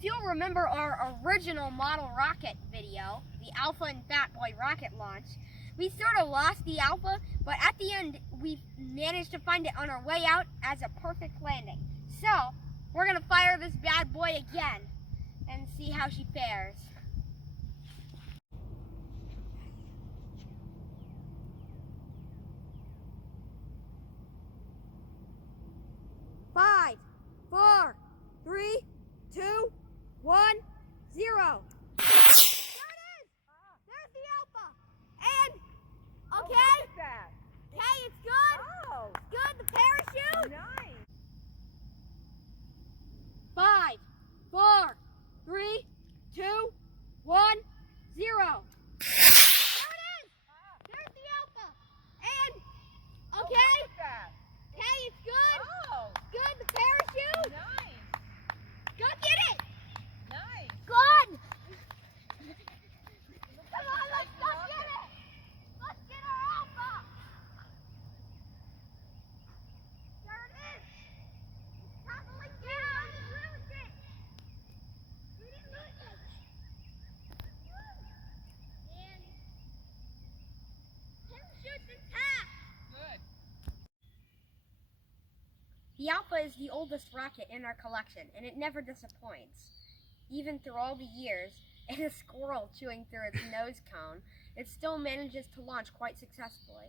If you'll remember our original model rocket video, the Alpha and Fat Boy rocket launch, we sort of lost the Alpha, but at the end we managed to find it on our way out as a perfect landing. So, we're going to fire this bad boy again and see how she fares. Five, four, three, 2, 1, 0. There it is! There's the Alpha! And, okay? Oh, look at that. Okay, it's good? Oh, Good, the parachute? nice. 5, 4, 3, 2, 1, 0. There it is! There's the Alpha! And, Oh, okay? look at that. Okay, it's good? Oh, Good, the parachute? nice. Go get it! Nice. Good! Come on, let's go get it! Let's get our Alpha! There it is! It's traveling down! We didn't lose it! We didn't lose it! And parachute's intact! Good. The Alpha is the oldest rocket in our collection, and it never disappoints. Even through all the years, and a squirrel chewing through its nose cone, it still manages to launch quite successfully.